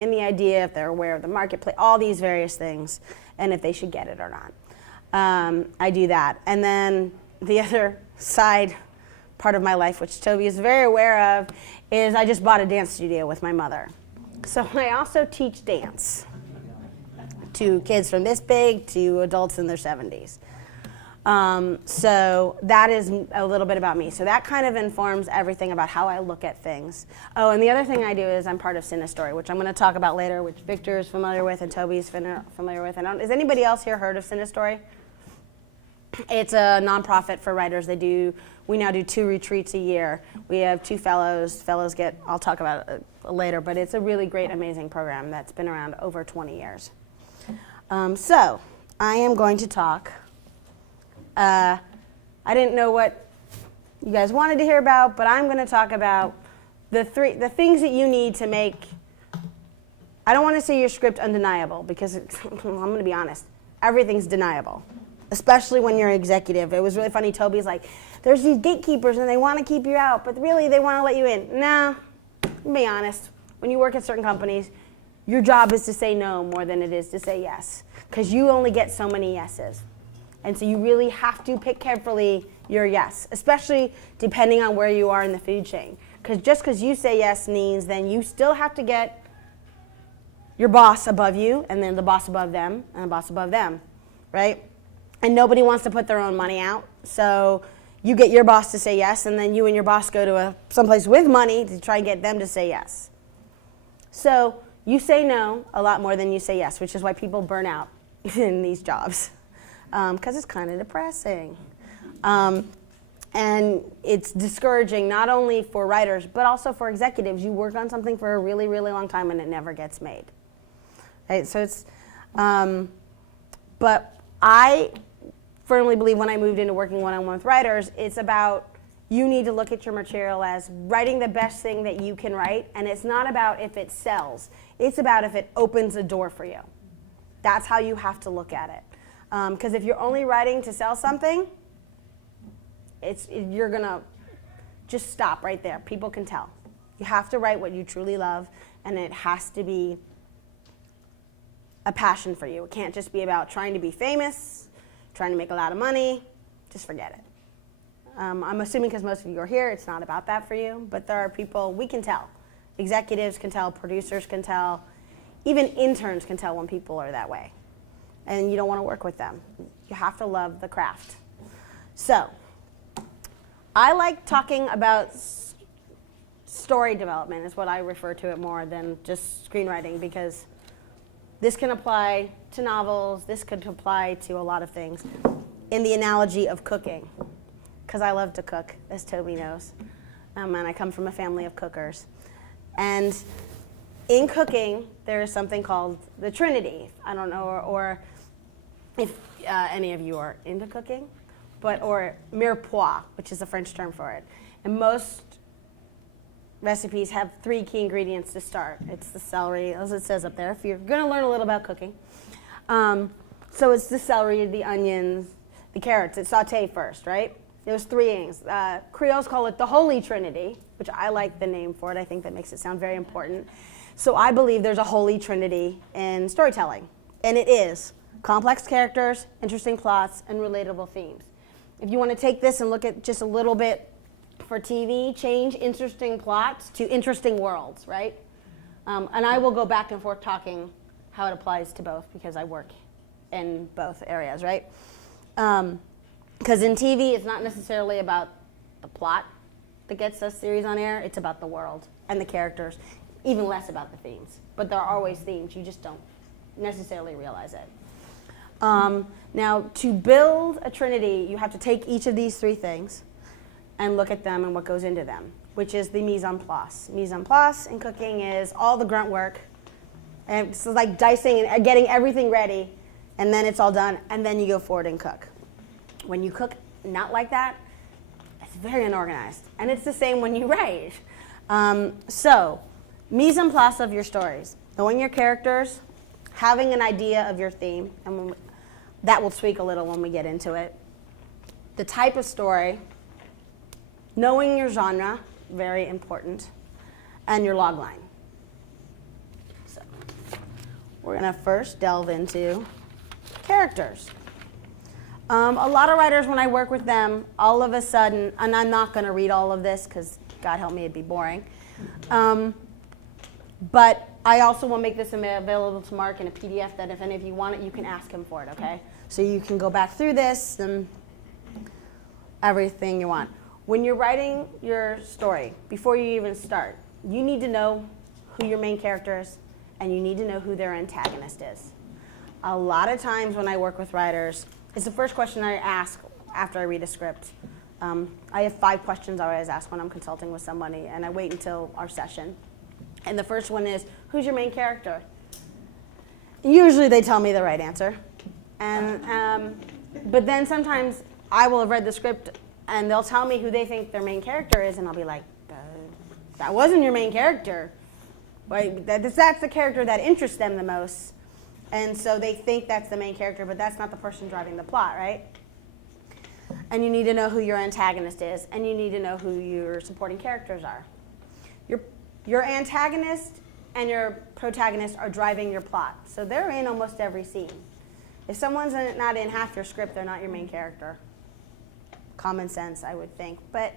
in the idea, if they're aware of the marketplace, all these various things, and if they should get it or not. I do that. And then the other side part of my life, which Toby is very aware of, is I just bought a dance studio with my mother. So I also teach dance to kids from this big to adults in their 70s. So that is a little bit about me. So that kind of informs everything about how I look at things. Oh, and the other thing I do is I'm part of Cinestory, which I'm going to talk about later, which Victor is familiar with and Toby's familiar with. And has anybody else here heard of Cinestory? It's a nonprofit for writers. We now do 2 retreats a year. We have 2 fellows. Fellows I'll talk about it later, but it's a really great, amazing program that's been around over 20 years. So I am going to talk. I didn't know what you guys wanted to hear about, but I'm going to talk about the things that you need to make. I don't want to say your script undeniable, because I'm going to be honest, everything's deniable, especially when you're executive. It was really funny. Toby's like, there's these gatekeepers and they want to keep you out, but really they want to let you in. Nah, I'll be honest. When you work at certain companies, your job is to say no more than it is to say yes, because you only get so many yeses. And so you really have to pick carefully your yes, especially depending on where you are in the food chain. Because just because you say yes means then you still have to get your boss above you, and then the boss above them, and the boss above them, right? And nobody wants to put their own money out. So you get your boss to say yes, and then you and your boss go to someplace with money to try and get them to say yes. So you say no a lot more than you say yes, which is why people burn out in these jobs. Because it's kind of depressing. And it's discouraging not only for writers, but also for executives. You work on something for a really, really long time and it never gets made. Right? So it's, but I firmly believe when I moved into working one-on-one with writers, it's about you need to look at your material as writing the best thing that you can write, and it's not about if it sells. It's about if it opens a door for you. That's how you have to look at it. Because if you're only writing to sell something, you're going to just stop right there. People can tell. You have to write what you truly love, and it has to be a passion for you. It can't just be about trying to be famous, trying to make a lot of money. Just forget it. I'm assuming because most of you are here, it's not about that for you, but there are people, we can tell. Executives can tell, producers can tell, even interns can tell when people are that way. And you don't want to work with them. You have to love the craft. So, I like talking about story development is what I refer to it more than just screenwriting, because this can apply to novels, this could apply to a lot of things. In the analogy of cooking, because I love to cook, as Toby knows, and I come from a family of cookers. And in cooking, there is something called the Trinity. I don't know, or if any of you are into cooking, or mirepoix, which is a French term for it. And most recipes have 3 key ingredients to start. It's the celery, as it says up there, if you're going to learn a little about cooking. So it's the celery, the onions, the carrots. It's sauté first, right? There's 3 things. Creoles call it the Holy Trinity, which I like the name for it. I think that makes it sound very important. So I believe there's a Holy Trinity in storytelling, and it is complex characters, interesting plots, and relatable themes. If you want to take this and look at just a little bit for TV, change interesting plots to interesting worlds, right? And I will go back and forth talking how it applies to both, because I work in both areas, right? Because in TV, it's not necessarily about the plot that gets a series on air. It's about the world and the characters, even less about the themes. But there are always themes. You just don't necessarily realize it. Now, to build a trinity, you have to take each of these 3 things and look at them and what goes into them, which is the mise en place. Mise en place in cooking is all the grunt work. And it's like dicing and getting everything ready, and then it's all done, and then you go forward and cook. When you cook not like that, it's very unorganized. And it's the same when you write. So, mise en place of your stories, knowing your characters, having an idea of your theme, and that will tweak a little when we get into it. The type of story, knowing your genre, very important, and your log line. So we're going to first delve into characters. A lot of writers, when I work with them, all of a sudden, and I'm not going to read all of this because God help me, it'd be boring. But I also will make this available to Mark in a PDF that if any of you want it, you can ask him for it, okay? So you can go back through this and everything you want. When you're writing your story, before you even start, you need to know who your main character is, and you need to know who their antagonist is. A lot of times when I work with writers, it's the first question I ask after I read a script. I have 5 questions I always ask when I'm consulting with somebody, and I wait until our session. And the first one is, who's your main character? Usually they tell me the right answer. And, but then sometimes I will have read the script, and they'll tell me who they think their main character is, and I'll be like, that wasn't your main character. Right? That's the character that interests them the most. And so they think that's the main character, but that's not the person driving the plot, right? And you need to know who your antagonist is, and you need to know who your supporting characters are. Your antagonist and your protagonist are driving your plot. So they're in almost every scene. If someone's not in half your script, they're not your main character. Common sense, I would think. But